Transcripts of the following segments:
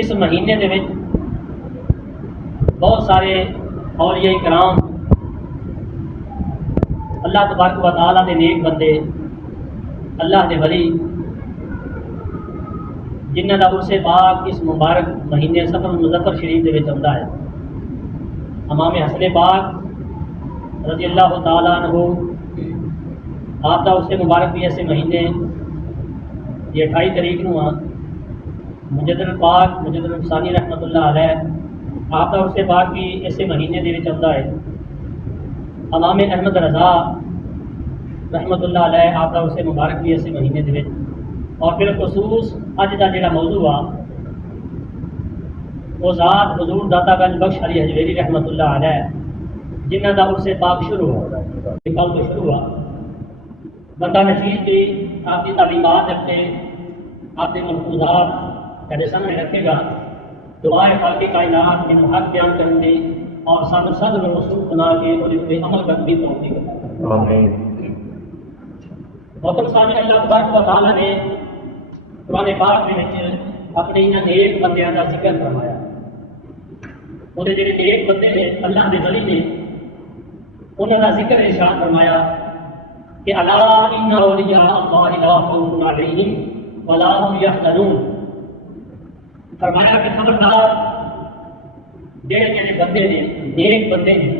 اس مہینے دے وچ بہت سارے اولیاء کرام اللہ تبارک و تعالیٰ دے نیک بندے اللہ دے ولی جنہاں دا عرص پاک اس مبارک مہینے سفر المظفر شریف دے وچ آندا ہے۔ امام حسن پاک رضی اللہ تعالیٰ عنہ آپ دا عرص مبارک بھی ایسے مہینے یہ 28 تاریخ نو مجدد پاک مجدد ثانی رحمۃ اللہ علیہ آپ کا عرص پاک بھی ایسے مہینے دے وچ آندا ہے۔ امام احمد رضا رحمۃ اللہ علیہ آپ کا عرص مبارک بھی ایسے مہینے دے وچ، اور بالخصوص اج دا جڑا موضوع آ وہ ذات حضور داتا گنج بخش علی حجویری رحمۃ اللہ علیہ جنہاں دا عرص پاک شروع ہوا کل تو شروع ہوا۔ بندہ نشید بھی آپ کی تعلیمات اپنے آپ کے ملفوظات میرے سامنے رکھے گا، دعائے خالق کائنات کے حق بیان کرنے اور صادق صدر رسول بنا کے اور اس پہ عمل کرنے کی توفیق عطا فرمائے۔ محترم سامعین، اللہ تبارک و تعالیٰ نے قرآن پاک میں اپنے انہاں نیک بندیاں کا ذکر فرمایا۔ وہ جڑے نیک بندے نے اللہ دے ولی نے انہاں کا ذکر ارشاد فرمایا کہ الا ان اولیاء اللہ لا خوف علیہم ولا هم یحزنون۔ فرمایا کہ خبردار جڑے بندے نے نیک بندے نے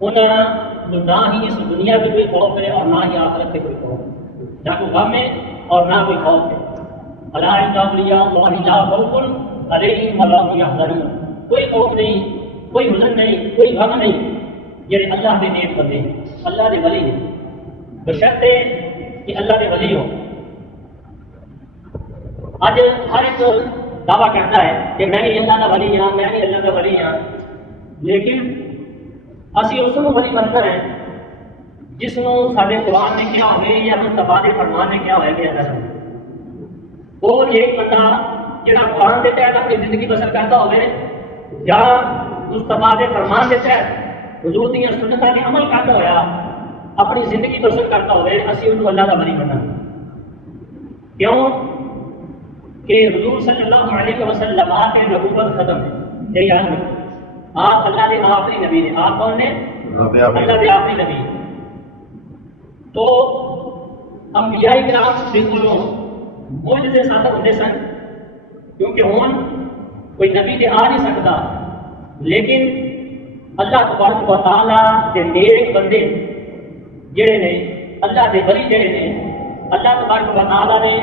انہاں نہ ہی اس دنیا کی کوئی خوف ہے اور نہ ہی آخرت کے کوئی خوف ہے، نہ کوئی غم ہے اور نہ کوئی خوف ہے۔ الا ان اولیاء اللہ لا خوف علیہم ولا هم یحزنون، کوئی خوف نہیں، کوئی حزن نہیں، کوئی غم نہیں، یہ اللہ دے نیک بندے ہیں، اللہ دے ولی ہیں، بشرطے کہ اللہ دے ولی ہو۔ آج ہر ایک دعویٰ کرتا ہے کہ میں بھی اللہ کا ولی ہاں، میں بھی اللہ کا ولی ہاں، لیکن اسی اس کو ولی بننا ہے جس کو سارے قرآن نے کیا ہوئے یا مصطفیٰ کے فرمان نے کیا ہوئے کہ اللہ وہ ایک بندہ جہاں قرآن کے تحت اپنی زندگی بسر کرتا ہوئے یا مصطفیٰ کے فرمان کے تحت حضور دی سنتاں تے عمل کرتا ہوا اپنی زندگی بسر کرتا ہوئے اسی انہوں اللہ کا ولی بننا۔ کیوں کہ حضور صلی اللہ علیہ وسلم آپ کے نبوت ختم ہے، یہی آپ اللہ کے آخری نبی نے۔ آپ کون نے؟ اللہ کے آخری نبی۔ تو انبیاء کرام بالکل معجزے صادق ہوتے سن، کیونکہ ہون کوئی نبی تے آ نہیں سکتا، لیکن اللہ تبارک و تعالیٰ کے نیک بندے جڑے نے اللہ دے ولی جڑے نے اللہ تبارک و تعالیٰ نے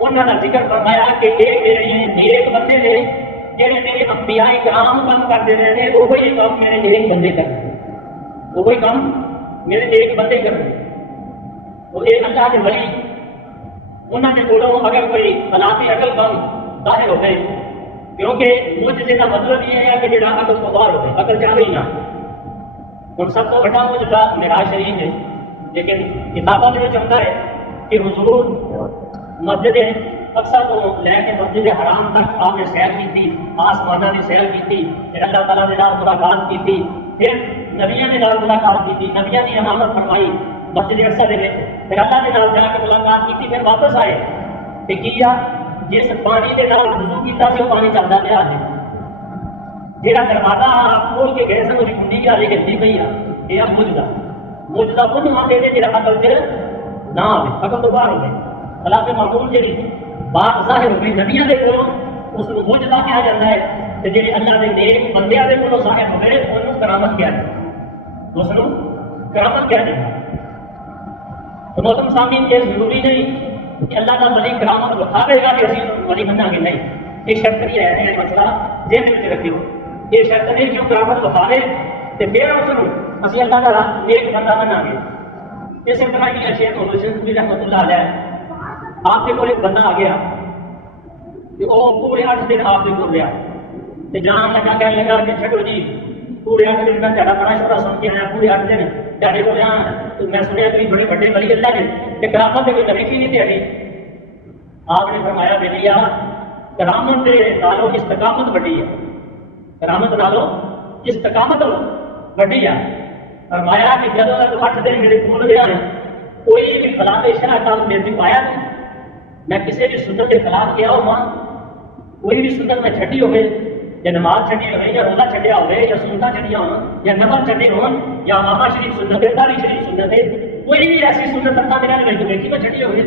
انہوں کا ذکر فرمایا کہ ایک میرے نیک بندے نے جڑے میرے انبیاء کرام کام کرتے رہے ہیں، وہی کام میرے نیک بندے کرتے ہیں، وہی کام میرے نیک بندے کرتے ہیں۔ وہ ایک اللہ کے ولی انہوں نے بولو اگر کوئی خلافی عقل کام ظاہر ہو گئے، کیونکہ معجزے کا مطلب یہ ہے کہ جڑا عقل کو باہر ہو گئے، عقل چاہ رہی نہ ان سب کو بڑا معجزہ معراج شریف ہے، لیکن کتابوں میں چاہتا ہے کہ حضور مسجد اقصیٰ کو لے کے مسجد حرام تک آپ نے سیر کی تھی، آسمانہ نے سیر کی تھی، پھر اللہ تعالیٰ نے نال ملاقات کی تھی، پھر نبیوں نے نال ملاقات کی تھی، نبیوں نے امامت فرمائی مسجد اقصیٰ دے میں، پھر اللہ نے نال جا کے ملاقات کی تھی، پھر واپس آئے کہ کیا جس پانی کے نال وضو کیتا سے وہ پانی چلتا پیا ہے، جہاں دروازہ آپ کھول کے گئے سن وہ کنڈی آ کے دی پئی ہے، یہ معجزہ خود مانتے تھے جہاں عقل سے نہ آئے، عقل تو باہر ہو گئے، خلاف معقول جی بات ظاہر ہو گئی نبیوں کے کولوں اس کو معجزہ کہا جاتا ہے، کہ جی اللہ کے نیک بندیاں کے کولوں ظاہر ہو گئے انہوں کرامت کیا ہے، اس کو کرامت کیا ہے۔ تو محترم سامعین، یہ ضروری نہیں کہ اللہ کا ولی کرامت بخاوے گا کہ اسی ولی بننا گے، نہیں، یہ شرط نہیں ہے، یہ مسئلہ ذہن میں رکھیو، یہ شرط نہیں کہ کرامت بخاوے تو پھر اس کو اسی اللہ کا نیک بندہ بنا گے۔ اسی طرح کی شیخ محمد رحمۃ اللہ علیہ آپ کے کول ایک بندہ آ گیا کہ وہ پورے 8 دن آپ کے کول رہا، تو جان لگا کہنے لگا کہ چھٹو جی پورے 8 دن میں تیرا بڑا شکر سن کے آیا، پورے 8 دن تیرے کو رہا تو میں سنیا کہ بڑے بڑے ولی اللہ نے کہ کرامت کوئی نبی کی نہیں تیاری۔ آپ نے فرمایا بھیا کرامت کے نالوں استقامت بڑی ہے، کرامت نالوں استقامت بڑی ہے۔ فرمایا کہ جب تک 8 دن میرے کول رہا ہے کوئی بھی خلاف شرع کام میرے پایا نہیں، میں کسی بھی سنت کے خلاف کیا ہوا کوئی بھی سنت میں چھٹی ہوئے یا نماز چھٹی ہوئے یا روزہ چھٹیا ہوئے یا سنتا چھٹیا ہو یا نفل چھٹے ہو یا ماما شریف سنت ہے داری شریف سنت ہے کوئی بھی ایسی سنت اللہ میرا نہیں بیٹی میں چھٹی ہوئے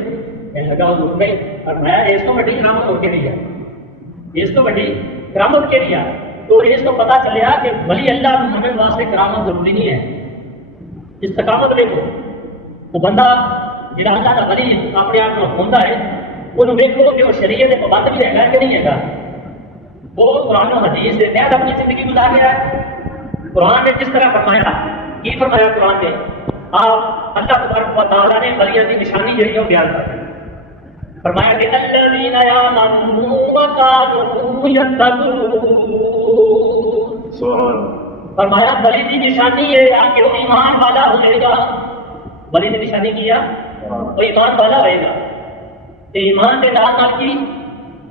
لگا حضور نے فرمایا اس کو بڑی کرامت ہو کے نہیں ہے اس کو بڑی کرامت کے لیا تو اس کو پتا چلیا کہ ولی اللہ ہمیں واسطے کرامت ضروری نہیں ہے استقامت دیکھو وہ بندہ جہاں اللہ کا ولی اپنے آپ کو ہوتا ہے وہ دیکھو کہ وہ شریعت پابند بھی رہے گا کہ نہیں ہے وہ قرآن و حدیث سے تحت اپنی زندگی گزار گیا ہے قرآن نے جس طرح فرمایا کی فرمایا قرآن نے آپ اللہ تبارک و تعالیٰ نے ولیوں کی نشانی جو ہے وہ بیان کر فرمایا کہ الذین یامنون وکانوا یتقون فرمایا ولی کی نشانی ہے کہ وہ ایمان والا ہوئے گا ولی نے نشانی کیا وہ ایمان والا ہوئے گا ایمان کے نام کی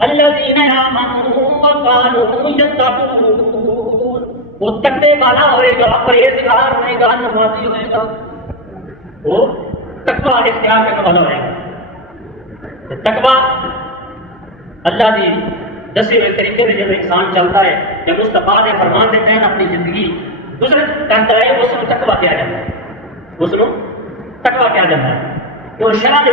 الذین یامنون وکانوا یتقون وہ تقوی والا ہوئے گا پرہیزگار ہوئے گا نمازی ہوئے گا وہ تقوی اختیار کرنے والا ہوئے گا تقوی اللہ کی دسے ہوئے طریقے سے جب انسان چلتا ہے جب مصطفیٰ نے فرمان دیتے ہیں اپنی زندگی گزر کرتا ہے اس کو تقوی کیا جاتا ہے اس کو تقوی کیا جاتا ہے تو شرع کے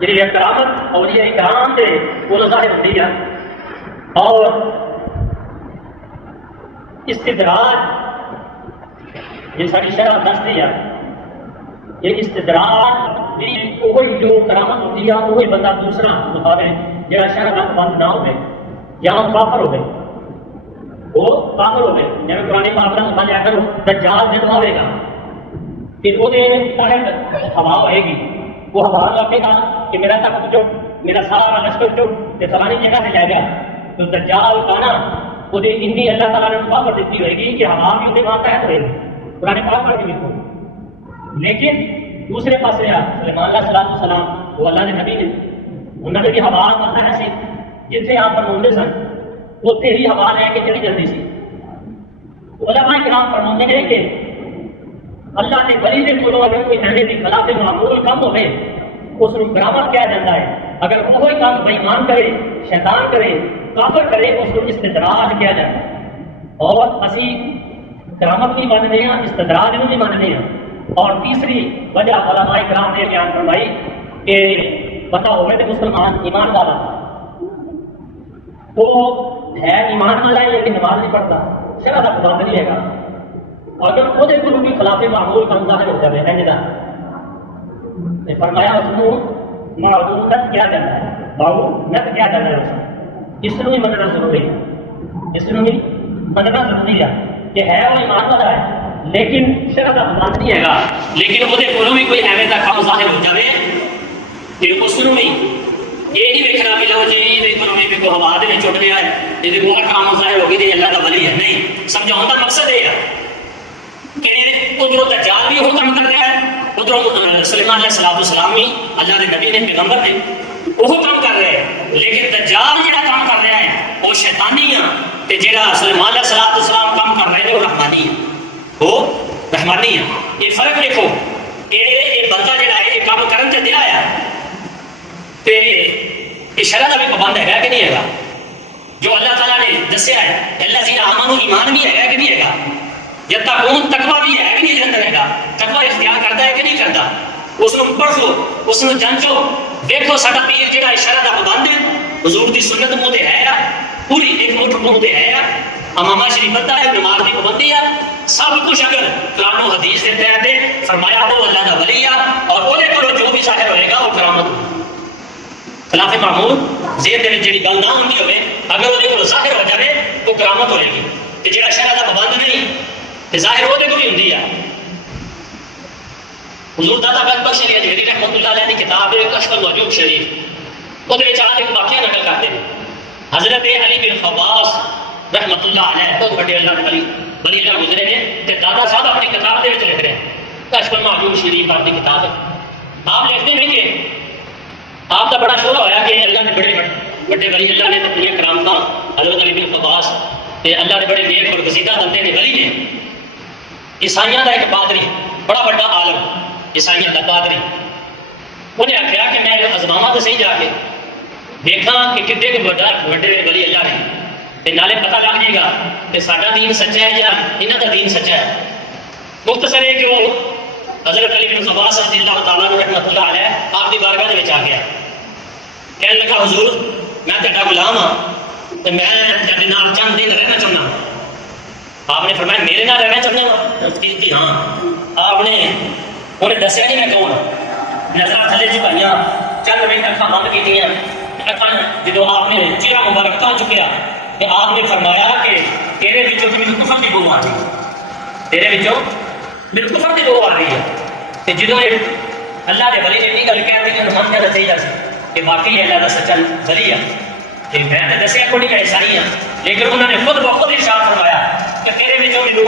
جی کرامت اور یہ اکرام سے وہ ظاہر ہوتی ہے اور استدراج یہ ساری شرع دستی ہے یہ استدراج وہی جو کرامت ہوتی ہے وہی بندہ دوسرا مطابق جہاں شرع بند نہ ہوئے یا ہم کافر ہو گئے وہ کافر ہو گئے جب قرآن پاک میں لیا کرو دجال جب آئے گا پھر وہ ہوا ہوئے گی وہ ہوا لگے گا کہ میرا تخت جو میرا سارا لشکر جو فلانی جگہ سے جائے گا تو دجال کا نا وہ اتنی اللہ تعالیٰ نے دعا کر دیتی ہوئے گی کہ ہوا بھی اسے وہاں تحت ہوئے گی قرآن پاک پر بھی لیکن دوسرے پاس سلیمان علیہ الصلوۃ والسلام وہ اللہ کے نبی نے انہوں نے بھی ہوا کرنا ہے سی جن سے آپ فرماتے سن وہ تیری ہوا لے کے چلی جلدی سی علماء کرام فرماتے ہیں کہ اللہ نے ولی کے کولوں اگر کوئی ایویں دی خلاف معمول کام ہوئے اس کو کرامت کیا جاتا ہے اگر وہی کام بے ایمان کرے شیطان کرے کافر کرے اس کو استدراج کیا جاتا ہے اور اسی کرامت بھی ماننے ہیں استدراج بھی ماننے ہیں اور تیسری وجہ علماء کرام نے بیان فرمائی کہ پتہ ہوئے تو مسلمان ایمان والا وہ ہے ایمان والا ہے لیکن نماز نہیں پڑھتا شرع کا پابند نہیں رہے گا اگر وہ کوئی بھی خلاف معمول کا ظاہر ہو جائے ہے جدا فرمایا اس کو معروفت کیا جاتا ہے معروفت کیا جاتا ہے اس کو بھی مننا ضروری ہے اس کو بھی مننا ضروری ہے کہ ہے وہ ایمان والا ہے لیکن شرع کا پابند نہیں ہے گا لیکن وہ بھی کوئی ایویں کا کام ظاہر ہو جائے کہ اس کو بھی یہ نہیں دیکھنا کہ لو جی کو ہوا دے چٹ گیا ہے یہ وہ کام ظاہر ہو گئی تو اللہ کا ولی ہے نہیں سمجھاؤں کا مقصد یہ ہے کہ ادھر دجال بھی وہ کام کر رہا ہے ادھر سلیمان علیہ السلام بھی اللہ کے نبی نے پیغمبر نے وہ کام کر رہے ہیں لیکن دجال جہاں کام کر رہا ہے وہ شیطانی ہے جہاں سلیمان علیہ السلام کام کر رہے ہیں وہ رحمانی ہے وہ رحمانی ہے یہ فرق دیکھو یہ بندہ جہاں ہے یہ کام کرن سے دیا ہے تے یہ شرع کا بھی پابند ہے کہ نہیں ہے گا جو اللہ تعالیٰ نے دسیا ہے اللہ جی آمن ایمان بھی ہے کہ نہیں ہے گا یا تقوی بھی ہے کہ نہیں اندر ہے گا تقوی اختیار کرتا ہے کہ نہیں کرتا اس کو پڑھو اس کو جانچو دیکھو ساڈا پیر جہاں شرع کا پابند ہے حضور کی سنت منہ تے ہے پوری ایک مٹھ منہ تے ہے امامہ شریف پتہ ہے نماز کی پابندی ہے سب کچھ اگر قرآن و حدیث کے تحت فرمایا وہ اللہ کا ولی ہے اور وہ جو بھی ظاہر ہوئے گا وہ کرامت خلاف معمول ذہن دے جڑی گل نہ ہوندی ہوئے اگر وہ ظاہر ہو جائے وہ کرامت ہوئے گی تے جڑا شرع کا پابند نہیں تے ظاہر وہ بھی ہوندی ہے حضور دادا گنج بخش علی اجمیری رحمۃ اللہ علیہ کی کتاب ہے کشف الوجوب شریف وہ ایک واقعہ نقل کرتے ہیں حضرت علی بن خواص رحمۃ اللہ علیہ بہت بڑے اللہ کے ولی اللہ گزرے ہیں تے دادا صاحب اپنی کتاب دے وچ لکھ رہے ہیں کشف الوجوب شریف آپ کی کتاب ہے آپ لکھتے ہیں کہ آپ کا بڑا شور ہوا کہ اللہ نے بڑے بڑے ولی اللہ نے اپنی کرامت حضرت علی بن خواص تے اللہ نے بڑے نیک اور گزیدہ بندے نے ولی نے عیسائیاں کا ایک پادری بڑا بڑا عالم عیسائیاں کا پادری انہیں آخیا کہ میں ازماوا تو صحیح جا کے دیکھا کہ کتنے کو وڈے ولی اللہ نے، تے نالے پتہ لگ جائے گا کہ ساڈا دین سچا ہے یا انہاں دا دین سچا ہے۔ مختصر ہے کہ وہ حضرت علی بن عباس رضی اللہ تعالیٰ رحمۃ اللہ علیہ آپ کی بارگاہ وچ آ گیا، کہنے لگا حضور میں تہاڈا غلام ہاں تے میں تہاڈے نال چند دن رہنا چاہنا۔ آپ نے فرمایا میرے نال رہنا چاہنا وا؟ جی ہاں۔ آپ نے انہیں دسیا نہیں میں کون، نظر تھلے جھکائیاں، چند منٹ اکھاں بند کیتیاں، اکھاں جدو آپ نے چہرہ مبارک تا چکیا کہ آپ نے فرمایا کہ تیرے وچوں میرے کفر دی بو آ رہی ہے، تیرے وچوں میرے کفر دی بو آ رہی ہے۔ تے جدو اللہ دے ولی نے اتنی گل کہہ دی کہ من کہنا چاہیے سی کہ واقعی اللہ دا سچا ولی ہے۔ کہ میں نے دسیا کوئی میں عیسائی ہاں، لیکن انہوں نے خود بخود ارشاد فرمایا کہ تیرے وچوں میرے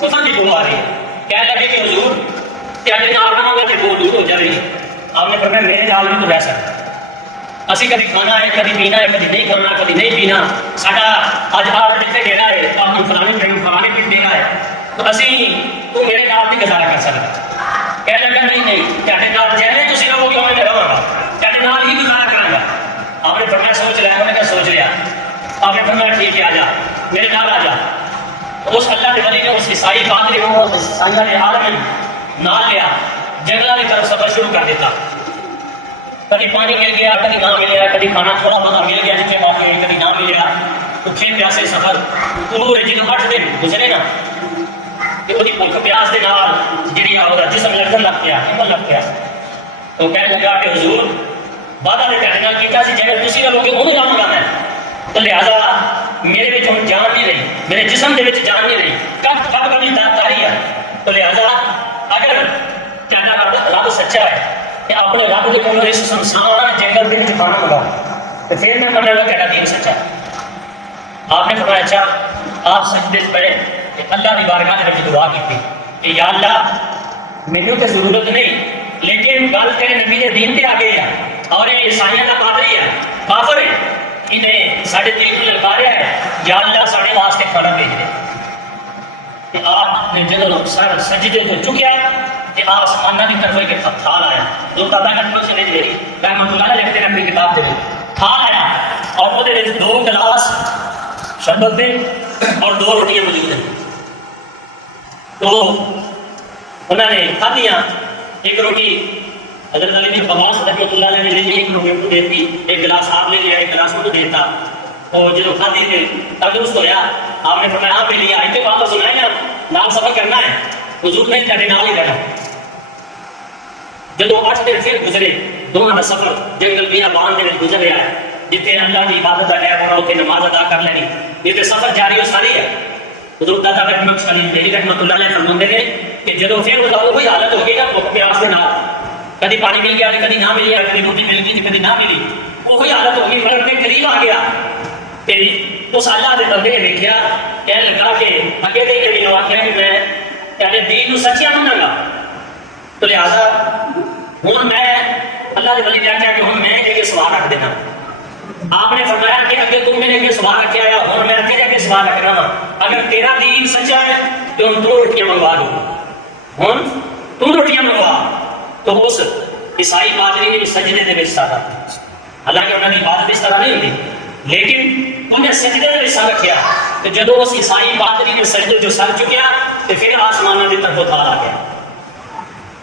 کفر دی بو آ رہی ہے۔ کہنے لگے کہ حضور تیرے نال رہاں گا تے بو دور ہو جائے گی۔ آپ نے فرمایا میرے نال بھی تو رہ سکتا، اسی کبھی کھانا ہے کبھی پینا ہے، کبھی نہیں کھانا کبھی نہیں پینا، ساڈا اج آپ جتنے گیا ہے آپ ہم فلانے پنڈ دینا ہے، تو اسی تو میرے نال نہیں گزارا کر سکتا۔ کہنے لگا نہیں تیرے نال جیسے تسی رہو گے میں رہاں گا، تیرے نال ہی گزارا کروں گا۔ آپ نے فرمایا سوچ لیا، انہوں نے سوچ لیا۔ آپ نے فرمایا ٹھیک ہے آ جا میرے نال آ جا۔ اس اللہ کے ولی نے اس عیسائی پادری کو عیسائیوں نے عالم نال لیا، جنگلوں کی طرف سفر شروع کر دیتا۔ کبھی پانی مل گیا کبھی نہ ملیا، کبھی کھانا تھوڑا بہت مل گیا جتنے باقی کبھی نہ ملیا، بھوکے پیاسے سفر پورے جن 8 دن گزرے نا کہ وہ بھوک پیاس کے نال جی جسم لگن لگ پیا، ہمن لگ پیا۔ تو کہنے لگا کہ حضور وعدہ نے تیرے نال کیتا سی جے تسی رہو گے انہوں جاؤں گا میں، تو لہٰذا میرے وچ ہن جان نہیں رہی، میرے جسم دے وچ جان نہیں رہی، کب کبھی تاری ہے۔ تو لہٰذا اگر تیرا رب سچا ہے کہ اپنے رب کے کول اس سنسار جنگل کے کھانا منگاؤ تو پھر میں کرنے لگا تیرا دین سچا۔ آپ نے فرمایا اچھا آپ سجدے سے پڑھے کہ اللہ کی بارگاہ میں دعا کی کہ یا اللہ مینوں تو ضرورت نہیں لیکن گل تیرے نبی کے دین پہ آ گئی ہے اور یہ عیسائیوں کا پادری ہے کافر ہے، انہیں سارے دین کو للکاریا ہے، یا اللہ سارے واسطے کھانا بھیج دے۔ کہ آپ نے جب سر سجدے کو چکیا کہ آسمانہ کی طرف ایک تھال آیا، جو دادا گھنٹوں سے نہیں میری رحمۃ اللہ لکھتے ہیں اپنی کتاب دے تھال آیا اور وہ 2 گلاس شربت دے اور 2 روٹیاں موجود ہیں۔ تو انہوں نے کھادیاں، ایک روٹی حضرت علی بن عباس رحمۃ اللہ علیہ نے لے لی، ایک روٹی ان کو دے دی، ایک گلاس آپ لے لیا، ایک گلاس ان کو دیتا۔ اور جب کھادی نے تندرست ہوا آپ نے فرمایا آپ لیا ایک بات سنائے نا نام سفر کرنا ہے، حضور نے تیرے نال ہی رہنا۔ جب 8 دن پھر گزرے دونوں کا سفر جنگل بیابان دے گزر رہا ہے، جتنے اللہ کی عبادت کا ٹائم ہونا اتنے نماز ادا کر لینی، یہ سفر جاری و ساری ہے۔ حضور دادا رحمت اللہ علیہ فرماتے ہیں کہ جب پھر وہی حالت ہو گئی نا بھوک پیاس کے نال، کدی پانی مل گیا کدی نہ ملیا، کدی روٹی مل گئی کدی نہ ملی، وہی حالت ہو گئی، مرد کے قریب آ گیا۔ اس اللہ کے بندے نے دیکھا کہنے لگا کہ اگے دے کے میرے آخیا کہ میں تیرے دین کو سچیا مننا گا، تو لہٰذا ہوں میں اللہ کے ولی نے آخیا کہ ہوں میں ایک سوال رکھ دینا۔ آپ نے فرمایا کہ اگر تم میرے اگے سوال رکھا ہے اور میں تیرے اگے سوال رکھ رہا ہوں، اگر تیرا دین سچا ہے تو ہم 2 روٹیاں منگوا دو، ہوں 2 روٹیاں منگوا۔ تو اس عیسائی پادری نے سجدے دے وچ سارا، حالانکہ انہوں نے عبادت اس طرح نہیں ہوتی لیکن انہیں سجدے دے وچ سر رکھیا، تو جب اس عیسائی پادری نے سجدے جو سر چکیا تو پھر آسمانوں کی طرف تھال آ گیا۔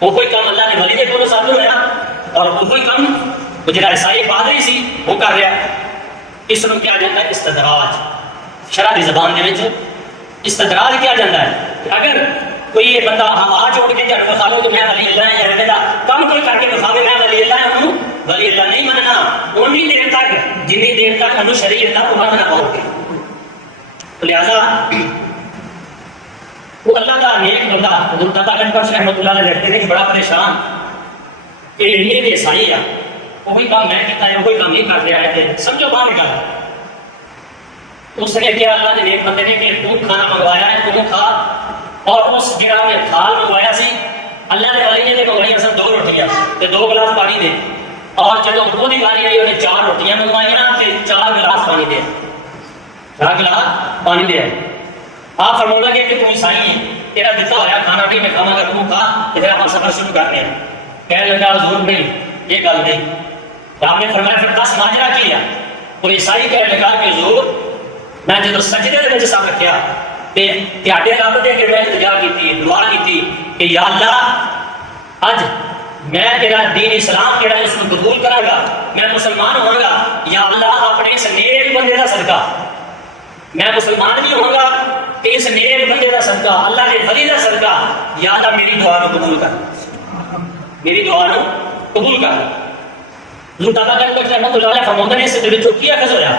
وہ کوئی کام اللہ نے ولی نے کولوں ساتھ ہوا اور وہ کوئی کام وہ جڑا عیسائی پادری سی وہ کر رہا۔ اس کو کیا جاتا ہے استدراج، شرع دی زبان دے وچ استدراج کیا جاتا ہے کہ اگر کوئی یہ بندہ آواز اٹھ کے جڑ بتا لو کہ میں ولی اللہ ہے یا میرا کام کوئی کر کے بتاوے میں ولی اللہ ہوں، ولی اللہ نہیں مننا اونی دیر تک جنی دیر تک انہوں شریعت کا مننا پاؤ گے۔ تو لہٰذا وہ اللہ کا نیک بندہ حضور دادا گنج بخش رحمۃ اللہ علیہ رہتے ہیں بڑا پریشان کہ یہ عیسائی ہے وہی کام میں کیتا ہے وہی کام نہیں کر رہا ہے کہ سمجھو باہر نکالا۔ اس نے کیا اللہ نے نیک بندے نے کہ تو کھانا منگوایا ہے تو کھا، اور اس جگہ میں تھال منگوایا سی اللہ نے ولی نے منگوائی اصل 2 روٹیاں تے 2 گلاس پانی دے، اور جب وہ دی باری آئی انہیں 4 روٹیاں منگوائیاں تے 4 گلاس پانی دے، 4 گلاس پانی دے۔ آپ فرماؤں گے کہ تم عیسائی ہے تیرا دیتا ہوا کھانا بھی میں کھانا کر تم کھا کہ تیرا ہم سفر شروع کرتے ہیں۔ کہنے لگا حضور نہیں یہ گل نہیں. تو آپ نے فرمایا پھر 10 ماجرا کیا. اور عیسائی کہنے لگا کہ حضور میں جب سجدے میں سب رکھیا تے تہاڈے رب دے اگے میں التجا کیتی, دعا کیتی کہ یا اللہ اج میں تیرا دین اسلام جڑا اس کو قبول کراں گا, میں مسلمان ہوں گا. یا اللہ اپنے اس نیک بندے دا صدقہ میں مسلمان بھی ہوں گا کہ اس نیک بندے دا صدقہ, اللہ کے ولی دا صدقہ, یا اللہ میری دعا کو قبول کر, میری دعا کو قبول کر. حضور دادا گنج بخش رحمۃ اللہ علیہ فرماتے ہیں اس سے چوکی اخذ ہویا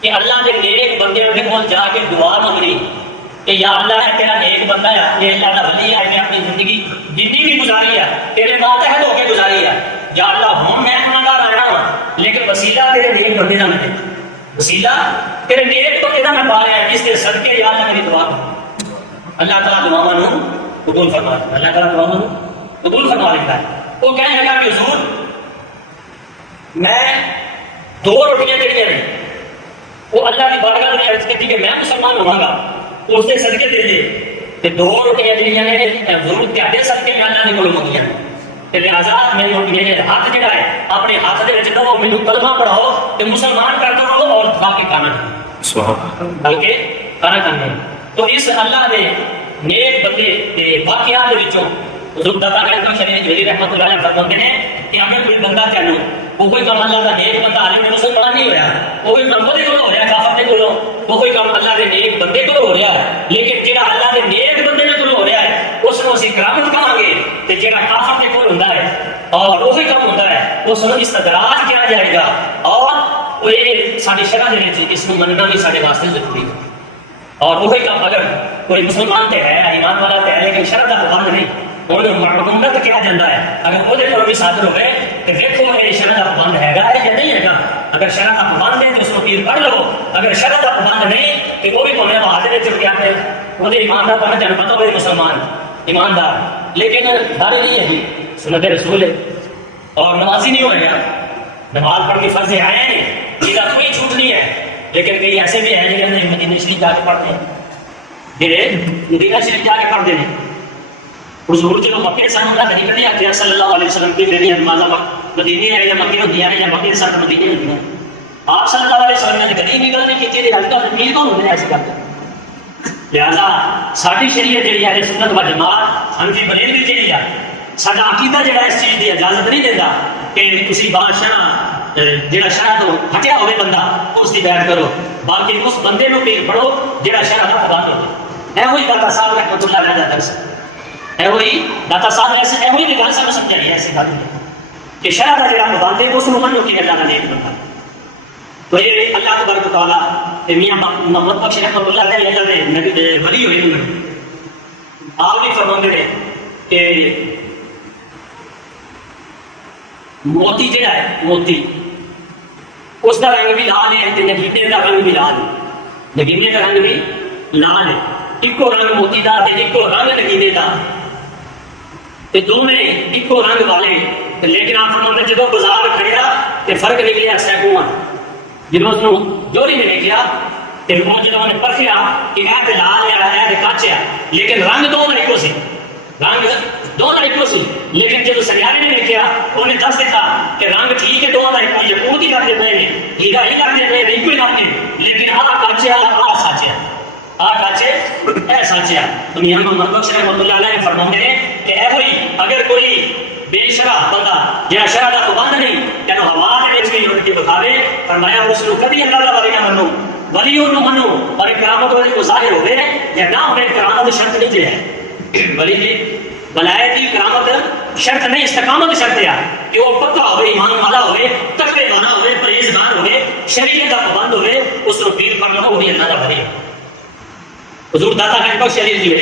کہ اللہ کے نیک بندے کے کول جا کے دعا منگنی کہ یا اللہ ہے تیرا نیک بندہ ہے, یہ اللہ کا ولی ہے, میں اپنی زندگی جتنی بھی گزاری ہے تیرے ماتحت ہو کے گزاری ہے. یا اللہ ہوں میں گناہگار آیا ہوں لیکن وسیلہ تیرے نیک بندے کا ملے, وسیلہ تیرے نیک بندے کا میں پا رہا ہے, جس کے صدقے یا اللہ میری دعا کر. اللہ تعالیٰ دعا نو قبول فرما, اللہ تعالیٰ دعا نو قبول فرما لیتا ہے. وہ کہنے لگا کہ حضور میں 2 روٹیاں جڑیاں نے وہ اللہ کی بارگاہ میں عرض کی کہ میں مسلمان ہوں گا, اس سے صدقے دے دے. تے 2 روٹیاں جڑیاں نے حضور تہاڈے صدقے میں اللہ نے کول منگیاں, تے لہذا میں روٹیاں ہاتھ جڑا ہے اپنے ہاتھ دے وچ دو, مینوں کلمہ پڑھاؤ تے مسلمان کر دو اور باقی کھانا بلکہ کھانا کھانے. تو اس اللہ دے نیک بندے تے واقعات دے وچوں حضور دادا گنج بخش رحمۃ اللہ علیہ فرماتے ہیں کہ اگر کوئی بندہ چلو وہ کوئی کام اللہ کا نیک بندہ عالم مسلمان نہیں ہوا, وہ کوئی کام وہ ہو رہا ہے کافر کے کولوں, وہ کوئی کام اللہ کے نیک بندے کو ہو رہا ہے, لیکن جہاں اللہ کے نیک بندے کے کول ہو رہا ہے اس کو اسی کرامت کہاں گے, تے جہاں کافر کے کول ہوندا ہے اور وہی کام ہوتا ہے اس کو استدراج کیا جائے گا. اور یہ ساری شرح دے وچ اس کو مننا بھی سارے واسطے ضروری ہے. اور وہی کام اگر کوئی مسلمان تے ہے ایمان والا تے ہے لیکن شرح دا پابند نہیں, اور مرمت کیا جاتا ہے, اگر وہ دیکھو بھی صادر ہوئے تو دیکھو یہ شرح کا پابند ہے گا یا نہیں ہے گا. اگر شرح کا پابند ہے تو اس کو پیر پڑھ لو, اگر شرح کا پابند نہیں تو وہ بھی تمہیں بہادر چل گیا ہے, وہ ایماندار پڑھنا جانا پتا وہ مسلمان ایماندار, لیکن دار نہیں ہے جی سنت رسول ہے اور نمازی نہیں ہوئے گا. نماز پڑھ کے فرض آئے ہیں جس کا کوئی چھوٹ نہیں ہے, لیکن کئی ایسے بھی ہیں جنہیں مدینہ شریف جا کے پڑھتے ہیں, جنہیں مدینہ شریف جا کے پڑھتے ہیں. حضور جو مکے سے ہم نہیں کرتے ہیں صلی اللہ علیہ وسلم کی میری نماز مدینے ہے یا مکے ہوتی ہے یا مکے سے مدینے ہوتی ہیں. آپ صلی اللہ علیہ وسلم نے کبھی بھی غلطی کی تھی, ہلکا امیر کون ہوتے ہیں ایسے کرتے. لہٰذا ساری شریعت جہی ہے سنت و جماعت حنفی بریلوی جہی ہے, سارا عقیدہ جہاں اس چیز کی اجازت نہیں دیتا کہ تسی بادشاہ جہاں شرح تو ہٹیا ہوئے بندہ اس کی بیعت کرو, باقی اس بندے کو پیر پڑھو جہاں شرح کا پابند ہوئے. اے وہی داتا صاحب رحمۃ اللہ علیہ درس ہے, وہی داتا صاحب ایسے وہی گل سمجھ سمجھائی ایسی گل کہ شرح کا جہاں پابند ہے اس کو منو کہ اللہ کا نیک بندہ. تو یہ اللہ تبارک و تعالیٰ میاں محمد بخش رحمۃ اللہ علیہ اللہ کے ولی ہوئے انہوں آپ بھی فرماتے ہیں کہ موتی جہاں ہے موتی اس کا رنگ بھی لال ہے, نگینے کا رنگ بھی لال ہے, نگینے کا رنگ بھی لال ہے, ایکو رنگ موتی دا ایکو رنگ نگینے دا, دونوں ایکو رنگ والے. لیکن آپ فرماتے جب بازار کھڑیا تو فرق نکلیا سیکوں, جب اس جوڑی میں نکلیا تو جب انہیں پرکھیا کہ یہ لال ہے یہ کچ ہے, لیکن رنگ دونوں ایکو سی, رنگ دونوں ایکو سی. لیکن جب سیارے نے دیکھا انہیں دس دیتا کہ رنگ ٹھیک ہے دونوں کا ایک یقوت ہی کرتے پے نے, ہیرا ہی کرتے پے ایک ہی کرتے, لیکن آ کچ ہے آ سچ ہے, آ کچ ہے اے سچ ہے. تو میاں محمد بخش رحمۃ اللہ علیہ فرماتے ہیں کہ اے ہوئی اگر کوئی بے شرح بندہ جہاں شرح کا پابند نہیں کہ ہوا کے اٹھ کے بکھاوے, فرمایا اس کو کبھی اللہ کا ولی نہ منو, ولی انہوں منو اور کرامت والے کو ظاہر ہوئے یا نہ ہوئے کرامت شرط نہیں جو ہے ولی کی ولایت کی کرامت شرط نہیں, استقامت شرط ہے کہ وہ پکا ہوئے, ایمان والا ہوئے, تقوی والا ہوئے, پرہیزگار ہوئے, شریعت کا پابند ہوئے, اس کو پیر پر لو وہی اللہ کا ولی ہے. حضور داتا گنج بخش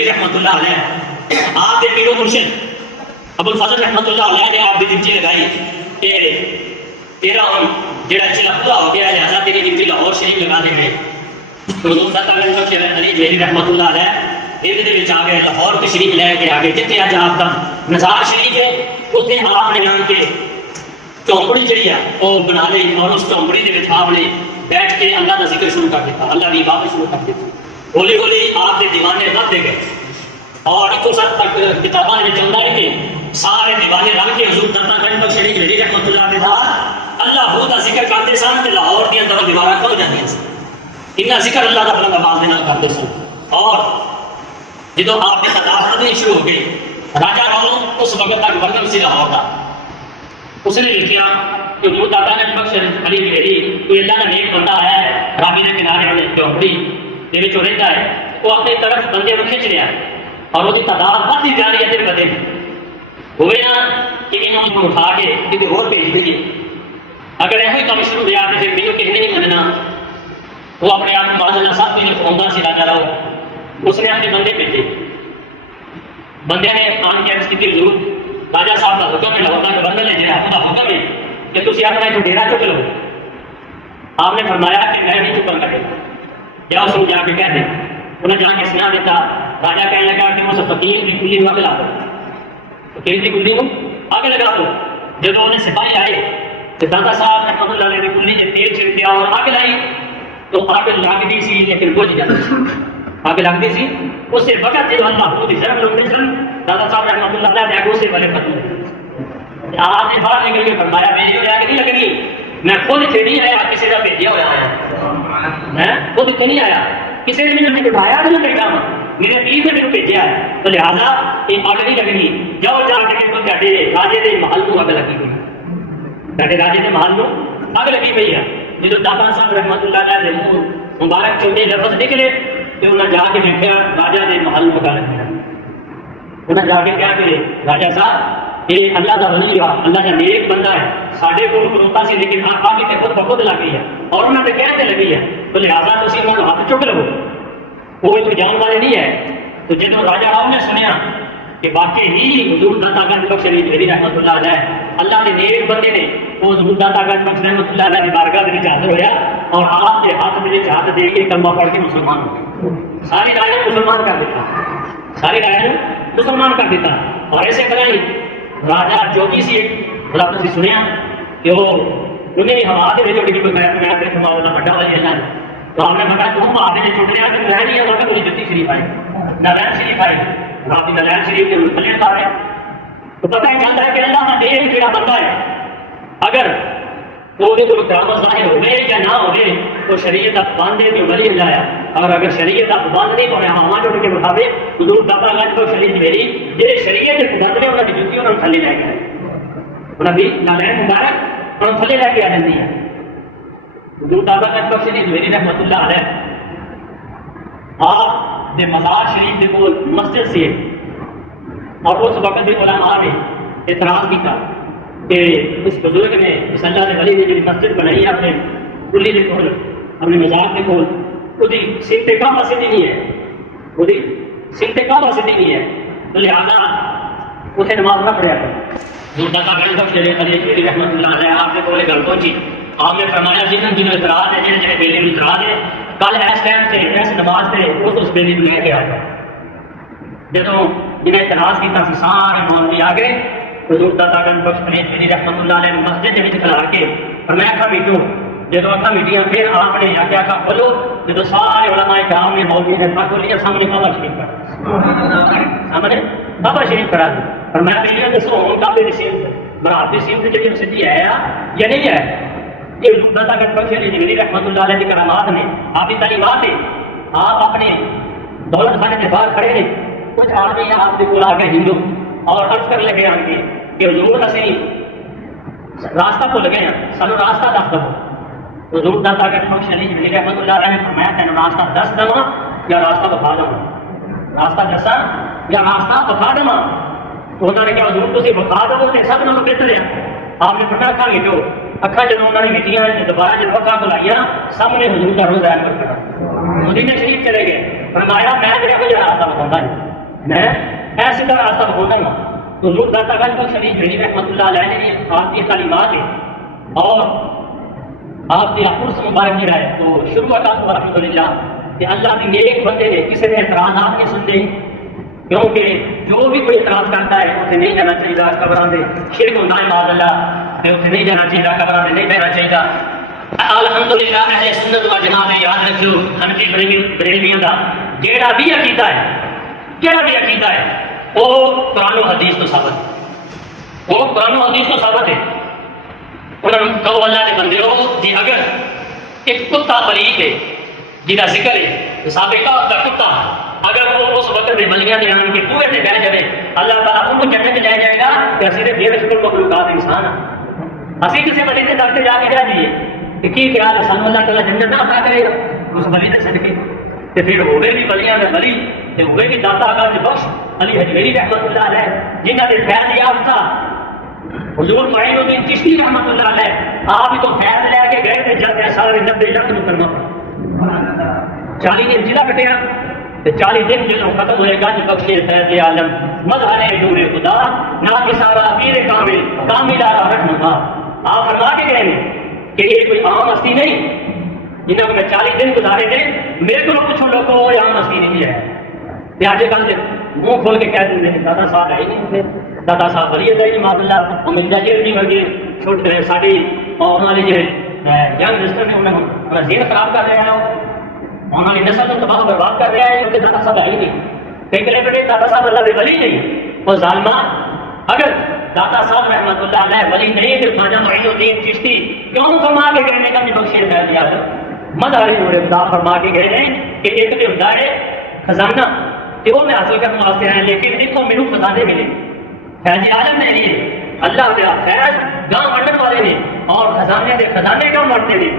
رحمۃ اللہ علیہ آپ کے پیر و مرشد ابو الفضل رحمۃ اللہ علیہ نے آپ کی ڈپٹی لگائی کہ تیرا جڑا چلا پورا ہو گیا لہٰذا تیری ڈپٹی لاہور شریف لگا دے گئے. حضور داتا گنج بخش رحمۃ اللہ علیہ یہ آ گئے لاہور تشریف لے کے آ گئے جتنے اج آپ کا نظار شریف ہے اتنے آپ نے آن کے چوپڑی جڑی ہے وہ بنا لی اور اس چوپڑی کے آپ نے بیٹھ کے اللہ کا ذکر شروع کر دیتا, اللہ کی عبادت شروع کر دیتی. ہولی ہولی آپ کے دیوانے بڑھتے گئے اور اتوں سب تک کتاباں میں چلتا ہے کہ سارے دیوانے رل کے حضور داتا گنج بخش شریف میری رحمت اللہ علیہ ساتھ اللہ بہت کا ذکر کرتے سن تے لاہور دیا دور دیواریں کھل جاتی سن. اتنا ذکر اللہ کا بلند آواز کے کرتے سن. اور جدو آپ کی تعداد بدنی شروع ہو گئی راجا رولوں اس وقت تک ورنم سی لاہور کا اس نے لکھا کہ حضور داتا گنج بخش علی میری کوئی اللہ کا نیک بندہ آیا ہے راوی کے کنارے میں چوپڑی یہ رہتا ہے وہ اپنی طرف بندے کو کھینچ لیا اور وہ تعداد بڑھتی جا رہی ہے دن بدن ہوئے نا کہ انہوں نے اٹھا کے کسی اور بھیج دیجیے. اگر یہ کام شروع ہوا تو پھر میرے کسی نہیں مننا. وہ اپنے آپ کو معذ صاحب کے لیے آتا سی راجا راؤ اس نے اپنے بندے بھیجے. بندے نے آن کے عرض کی ضرور راجا صاحب کا حکم ہے لاہور کا بندہ لے جائے آپ کا حکم ہے کہ تم اپنا ایک ڈیرا چک لو. آپ نے فرمایا کہ میں نہیں چکا کرے یا اس کو جا کے کہہ دیں. انہیں جا کے سنا دیتا. راجا کہنے لگا کہ وہ سب فقیر کی کلی اگ لا دو. فقیر کی کلی کو اگ لگا دو. جب انہیں سپاہی آئے تو دادا صاحب رحمۃ اللہ علیہ نے کلی نے تیل چھڑک دیا اور اگ لائی تو اگ لگتی سی لیکن بجھ جاتی. اگ لگتی سی اس سے وقت جو اللہ خود شرم لوگ سن دادا صاحب رحمۃ اللہ علیہ نے اسے والے ختم ہوئے. آپ نے باہر نکل کے فرمایا میری آگ نہیں لگنی میں خود سے نہیں آیا کسی کا بھیجا ہوا آیا میں خود سے نہیں آیا کسی نے مجھے بٹھایا تو نہیں کام میرے پیر نے میرے بھیجا ہے تو لہٰذا یہ اگ نہیں لگنی. جاؤ جا کے تو تھے راجے کے محل کو اگ لگی ہوئی تھے راجے کے محل کو اگ لگی ہوئی ہے. جب دادا صاحب رحمۃ اللہ علیہ مبارک چودے لفظ نکلے تو انہیں جا کے دیکھا راجا کے محل کو اگ لگا. انہیں جا کے کہا کہ راجا صاحب یہ اللہ کا ولی ہے اللہ کا نیک بندہ ہے سارے کو کروتا سی لیکن آپ کی خود بخود لگ گئی ہے اور انہوں نے کہتے لگی ہے تو لہٰذا تھی انہوں نے ہاتھ چک لو. وہ کوئی جان والے نہیں ہے. تو جب راجا راؤ نے سنیا کہ واقعی ہی حضور داتا گنج بخش شریف میری رحمت اللہ علیہ اللہ کے نیک بندے نے وہ حضور داتا گنج بخش رحمت اللہ علیہ کی بارگاہ میں حاضر ہوا اور آپ کے ہاتھ میں ہاتھ دے کے کلمہ پڑھ کے مسلمان ہو گئے. ساری رائے مسلمان کر دیتا ساری رائے مسلمان کر دیتا. اور ایسے طرح ہی راجا جو بھی سی بلا تھی سنیا کہ وہ انہیں ہوا کے چھوٹی کوئی میں اپنے سما بڑا والی اللہ تو ہم نے بتایا تم آدھے نے چھوٹ لیا کہ میں نہیں آتا مجھے جتی شریف آئی نالین شریف آئی رابطی نالین شریف کے پلے پا رہے تو پتہ ہی چلتا ہے کہ اللہ کا نیک جڑا بندہ ہے اگر وہ کوئی کرامت ظاہر ہوئے یا نہ ہوئے تو شریعت اب باندھے تو ولی جایا. اور اگر شریعت اب باندھ نہیں پڑے ہاں جوڑ کے مطابق حضور داتا گنج بخش شریف میری جی شریعت کے بدلے انہوں نے جتی انہوں نے تھلے لے کے انہیں بھی نالین مبارک انہوں نے تھلے لے کے آ جاتی ہے. حضور داتا گنج بخش شریف میری رحمت اللہ علیہ آپ نے مزار شریف کے کول مسجد سے اور اس وقت بھی علماء نے اعتراض کیا کہ اس بزرگ نے اس اللہ نے ولی نے جو مسجد بنائی ہے اپنے کلی کے کول اپنے مزار کے کول وہی سمت کعبہ سیدھی نہیں ہے وہی سمت کعبہ سیدھی نہیں ہے تو لہٰذا اسے نماز نہ پڑھا کرو. حضور داتا گنج بخش شریف رحمت اللہ علیہ آپ کے کول گل پہنچی. آپ نے فرمایا جنہوں اعتراض ہے جہاں بیلی میں اعتراض ہے کل اس ٹائم سے اس نماز سے اس بیلی میں لے کے آ جائے. جدوں جنہیں اعتراض کیا سارے مولوی آ گئے حضور داتا گنج بخش شریف رحمت اللہ علیہ مسجد کے کھلا کے فرمایا تھا میٹو جب اکھا میٹیاں پھر آپ نے آگیا کا کھولو جب سارے علماء کرام نے مولوی نے اکھا کھولی سامنے کعبہ شریف کر سامنے کعبہ شریف کرا دی. فرمایا بیٹیاں دسو ہوں کعبے کی سمت برات کی سمت جی سچی ہے یا نہیں ہے. یہ حضور داتا گنج بخش شریف رحمت اللہ علیہ کی کرامات نے آپ کی تعلیمات ہیں. آپ اپنے دولت خانے کے باہر کھڑے نے کچھ آدمی آپ کے کول آ کے ہندو اور عرض کر لگے آن کے کہ حضور اسی راستہ بھول گئے ہیں سانو راستہ دس دو. حضور داتا گنج بخش شریف رحمت اللہ علیہ نے فرمایا تینوں راستہ دس دوا یا راستہ بتا دوا. راستہ دسا یا راستہ بتا دوا. انہوں نے کہا حضور تھی بتا دو تو سب نام بہتر ہے. آپ نے فرمایا اکھا لٹو اکھا جب انہوں نے مٹیاں دوبارہ جب اکھا بلائی سامنے حضور کا روز ظاہر کر مدینہ شریف چلے گئے. فرمایا میں تیرے کو راستہ بتاؤں گا میں ایسے کا راستہ بتاؤں گا. حضور داتا گنج بخش شریف رحمت اللہ علیہ نے آپ کی تعلیمات ہیں اور آپ کے عرص مبارک جڑا ہے تو شروعات الحمد للہ کہ اللہ کی نیک بندے نے کسی نے اعتراضات نہیں سنتے کیونکہ جو بھی کوئی اعتراض کرتا ہے اسے نہیں جانا چاہیے قبراں دے شرک ہوتا ہے معاذ اللہ تے اسے نہیں جانا چاہیے قبراں دے نہیں بہنا چاہیے. الحمدللہ اہل سنت و جماعت یاد رکھو حنفی بریلویاں دا جیڑا بھی عقیدہ ہے کہڑا بھی عقیدہ ہے وہ قرآن و حدیث تو ثابت ہے، وہ قرآن و حدیث تو ثابت ہے۔ انہوں نے کہو اللہ کے بندے ہو جی اگر ایک کتا پلیت ہے جہاں ذکر ہے سابقہ کا کتا اگر وہ اس وقت بلیاں جان کے پورے سے بہ جائے اللہ تعالیٰ ان کو جنت میں جائے گا کہ اسی نے بے شکل مخلوقات انسان اسی کسی بلی کے در سے جا کے جا دیے کہ کی خیال ہے سانو اللہ تعالیٰ جنت نہ عطا کرے گا اس بلی کے صدقے کہ پھر ہوئے بھی بلیاں میں بلی کہ ہوئے بھی داتا کا بخش علی حجویری رحمۃ اللہ علیہ جنہوں نے فیض یافتہ حضور معین الدین چشتی رحمۃ اللہ علیہ آپ ہی تو فیض لے کے گئے تھے جب سارے 90 لاکھ مکرمہ 40 دن ضلع کٹیا 40 دن جو ختم ہوئے گا جو بخش فیض عالم مظہر نور خدا نہ کہ سارا امیر کامل کامل رحمہ آپ فرما کے گئے کہ یہ کوئی عام ہستی نہیں جنہوں نے 40 دن گزارے تھے میرے کو پوچھو لوگوں وہ عام ہستی نہیں ہے آج کل منہ کھول کے کہہ دیں دادا صاحب ہے ہی نہیں دادا صاحب ولی ہے ماشاء اللہ امریکہ جیل بھی ورگے چھوٹے ساری آنے والی جو ینگ نسل نے انہیں ذہن خراب کر رہے ہیں آنے والی نسل کو تباہ برباد کر رہے ہیں کیونکہ دادا صاحب ہے ہی نہیں کئی کہے بیٹے دادا صاحب اللہ کے ولی نہیں وہ ظالمہ اگر دادا صاحب رحمۃ اللہ علیہ ولی نہیں پھر خواجہ معین الدین چشتی کیوں فرما کے کہنے کا بھی بخشے کر دیا مظہر نور خدا فرما کے گئے ہیں کہ ایک تو ہوتا ہے خزانہ کہ وہ میں حاصل کرنے واسطے ہیں لیکن دیکھو میرے خزانے ملے فیض عالم نے لیے اللہ کا فیض گاؤں بننے والے نے اور خزانے کے خزانے کیوں بڑھتے ہیں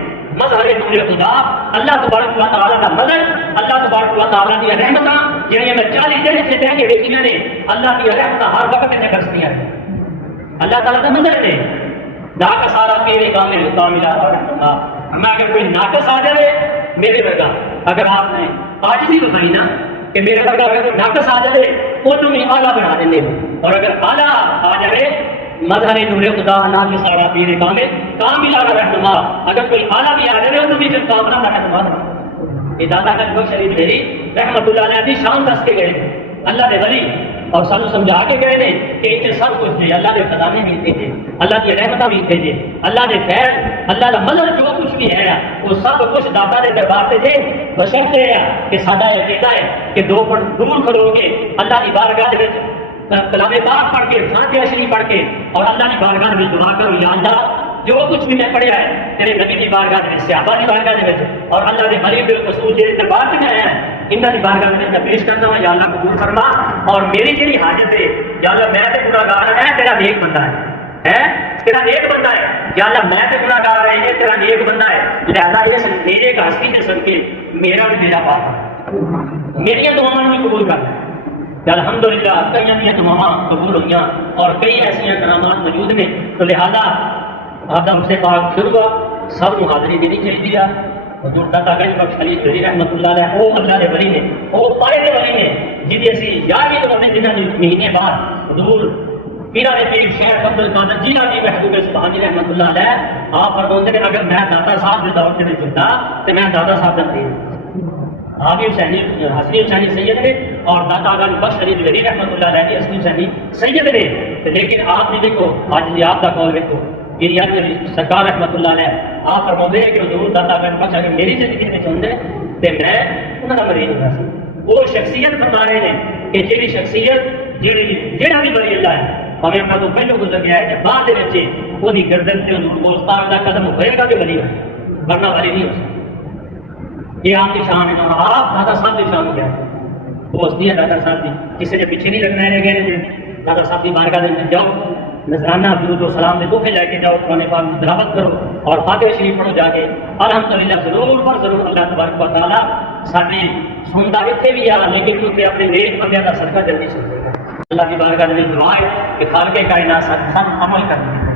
مظہر نور خدا اللہ تبارک و تعالیٰ کا مدد اللہ تبارک و تعالیٰ کی رحمتاں جنہیں میں 40 دن سے کہہ کے دیکھیاں نے اللہ کی رحمتاں ہر وقت میں برستی ہیں اللہ تعالیٰ کا مدد ہے دا کا سارا تیرے کامل کاملہ اور میں اگر کوئی ناقص آ جائے میرے ورگا اگر آپ نے آج بھی بتائی نا کہ میرے ورگا اگر کوئی ناقص آ جائے وہ تمہیں اعلیٰ بنا دیں گے اور اگر اعلیٰ آ جائے مظہر نور خدا نام سارا پیر کامل کاملہ رہنما اگر کوئی اعلیٰ بھی آ جائے تو بھی پھر کاملہ رہنما یہ دادا کا شریف میری رحمۃ اللہ علیہ کی شان دس کے گئے اللہ نے ولی اور سانو سمجھا کے گئے نے کہ اتنے سب کچھ تھے اللہ کے خزانے ملتے تھے اللہ کی رحمتیں ملتے تھے اللہ نے خیر اللہ کا مدد جو کچھ بھی ہے وہ سب کچھ دادا کے دربار سے تھے بشرطے کہ سادہ عقیدہ ہے کہ 2 فٹ دور کھڑو کے اللہ کی بارگاہ میں کلام پاک پڑھ کے فاتحہ شریف پڑھ کے اور اللہ کی بارگاہ میں دعا کرو یا اللہ جو کچھ بھی میں پڑھیا ہے تیرے نبی کی بارگاہ میں صحابہ کی بارگاہ میں اور اللہ کے مریض بالخصوص جس دربار میں آیا ہے انہاں کی بارگاہ میں پیش کرنا ہوں یا اللہ قبول فرما اور میری جڑی حاجت ہے یا اللہ میں تے گناہگار ہے تیرا نیک بندہ ہے تیرا نیک بندہ ہے یا اللہ میں تے گناہگار ہے تیرا نیک بندہ ہے لہذا یہ میرے کا ہستی کے صدقے میرا بھی میرا پاک میری دعاؤں بھی قبول کرنا الحمدللہ کئی دعاواں قبول ہوئی اور کئی ایسی کرامات موجود نے تو لہذا آدم سے پاک شروع ہوا سب کو حاضری دینی چاہیے حضور داتا گنج بخش علی حجویری رحمۃ اللہ علیہ وہ اللہ کے ولی نے وہ پائے کے ولی نے جی اسی یاد بھی کرنے جنہوں نے مہینے بعد حضور پیرا نے پیر شیخ عبد القادر جیلانی کی محبوب سبحانی رحمۃ اللہ علیہ آپ فرماتے ہیں اگر میں داتا صاحب کے دور سے چلتا تو میں دادا صاحب کا تھی آپ حسینی حسنی حسینی سید نے اور داتا گنج بخش علی حجویری رحمۃ اللہ علیہ حسنی حسینی سید نے لیکن آپ بھی دیکھو آج جی آپ کا قول دیکھو سرکار رحمۃ اللہ علیہ آپ فرماتے ہیں کہ حضور داتا گنج بخش اگر میری زندگی میں چاہتے تو میں انہوں کا مریض ہوتا سی وہ شخصیت فرما رہے ہیں کہ جیڑی شخصیت جہاں بھی ولی اللہ ہے ہمیں اپنا تو پہلو گزر گیا ہے کہ بعد کے بچے وہ گردن سے استاد کا قدم ہوئے گا کہ ولی ہو ورنہ ولی نہیں ہو سکتا یہ آپ کی شان ہے آپ دادا صاحب کی شان ہو گیا وہ ہستی ہے دادا صاحب کی کسی کے پیچھے نہیں لگنا ہے گئے دادا صاحب کی بارگاہ میں جاؤ نذرانہ درود و سلام میں تحفے لے کے جاؤ قرآن پاک میں تلاوت کرو اور فاتحہ شریف پڑھو جا کے الحمدللہ ضرور پر ضرور اللہ تبارک و تعالیٰ ساری سنتا اتنے بھی آ لیکن کیونکہ اپنے نیک بندے کا صدقہ جلدی سن لے گا اللہ کی بارگاہ میں دعا ہے کہ خالق کائنات سب عمل کرنا ہے